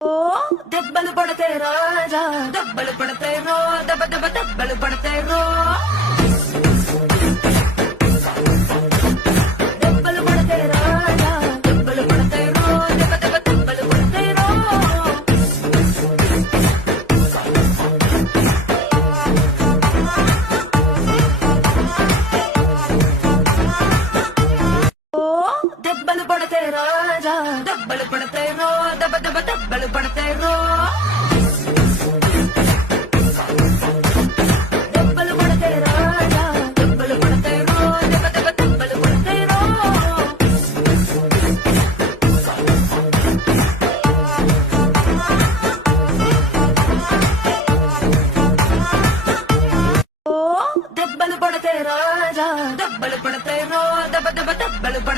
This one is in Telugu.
ఓ దెబ్బలు పడతాయి రాజా, దెబ్బలు పడతాయి రో, దెబ్బ దెబ్బ దెబ్బలు పడతాయి రో. దెబ్బలు పడతాయి రాజా, దెబ్బలు పడతాయి రో, దెబ్బ దెబ్బ దెబ్బలు పడతాయి రో. ఓ దెబ్బలు పడతాయి రాజా, దెబ్బలు పడతాయి రో, దెబ్బ దెబ్బ దెబ్బలు పడతాయి రో. దెబ్బలు పడతాయి రాజా, దెబ్బలు పడతాయి రో, దెబ్బ దెబ్బ దెబ్బలు పడతాయి రో. ఓ దెబ్బలు పడతాయి రాజా, దెబ్బలు పడతాయి రో, దెబ్బ దెబ్బ దెబ్బలు పడతాయి